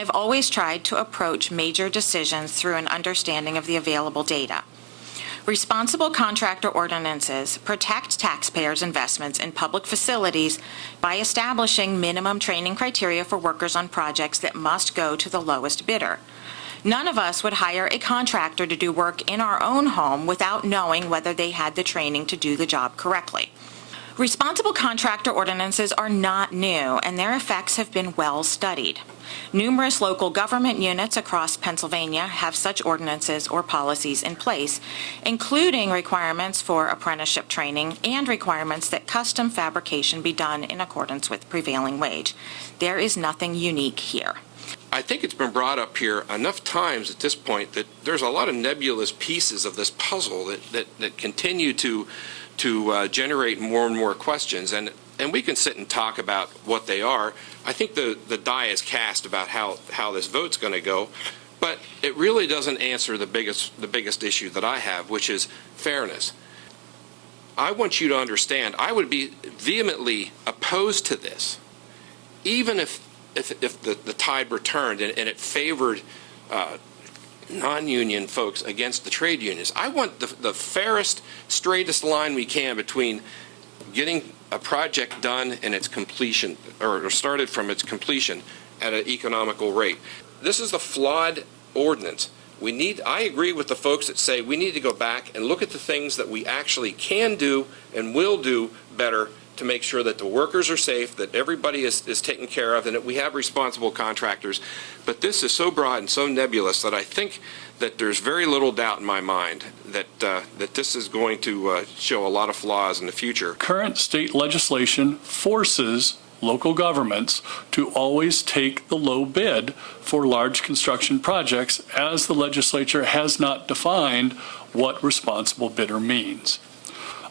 I've always tried to approach major decisions through an understanding of the available data. Responsible contractor ordinances protect taxpayers' investments in public facilities by establishing minimum training criteria for workers on projects that must go to the lowest bidder. None of us would hire a contractor to do work in our own home without knowing whether they had the training to do the job correctly. Responsible contractor ordinances are not new, and their effects have been well studied. Numerous local government units across Pennsylvania have such ordinances or policies in place, including requirements for apprenticeship training and requirements that custom fabrication be done in accordance with prevailing wage. There is nothing unique here. I think it's been brought up here enough times at this point that there's a lot of nebulous pieces of this puzzle that continue to generate more and more questions, and we can sit and talk about what they are. I think the die is cast about how this vote's going to go, but it really doesn't answer the biggest issue that I have, which is fairness. I want you to understand, I would be vehemently opposed to this, even if the tide were turned and it favored non-union folks against the trade unions. I want the fairest, straightest line we can between getting a project done and its completion, or started from its completion at an economical rate. This is the flawed ordinance. I agree with the folks that say we need to go back and look at the things that we actually can do and will do better to make sure that the workers are safe, that everybody is taken care of, and that we have responsible contractors. But this is so broad and so nebulous that I think that there's very little doubt in my mind that this is going to show a lot of flaws in the future. Current state legislation forces local governments to always take the low bid for large construction projects, as the legislature has not defined what responsible bidder means.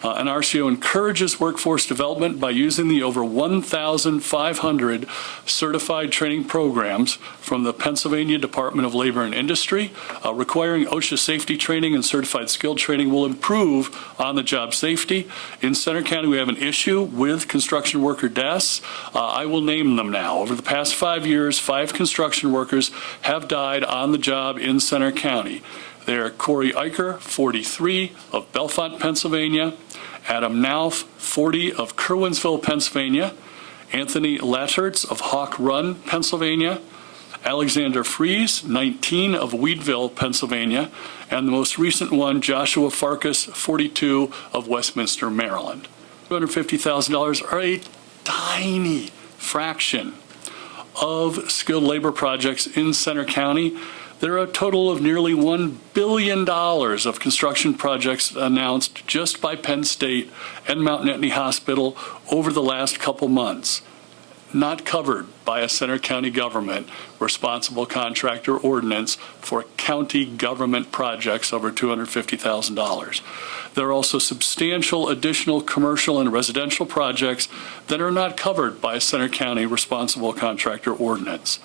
And RCO encourages workforce development by using the over 1,500 certified training programs from the Pennsylvania Department of Labor and Industry. Requiring OSHA safety training and certified skilled training will improve on-the-job safety. In Center County, we have an issue with construction worker deaths. I will name them now. Over the past 5 years, 5 construction workers have died on the job in Center County. They are Corey Eicher, 43, of Bellefonte, Pennsylvania; Adam Nauf, 40, of Curwensville, Pennsylvania; Anthony Lattertz of Hawk Run, Pennsylvania; Alexander Fries, 19, of Weedville, Pennsylvania; and the most recent one, Joshua Farkas, 42, of Westminster, Maryland. $250,000 are a tiny fraction of skilled labor projects in Center County. There are a total of nearly $1 billion of construction projects announced just by Penn State and Mount Etna Hospital over the last couple months, not covered by a Center County government responsible contractor ordinance for county government projects over $250,000. There are also substantial additional commercial and residential projects that are not covered by a Center County responsible contractor ordinance.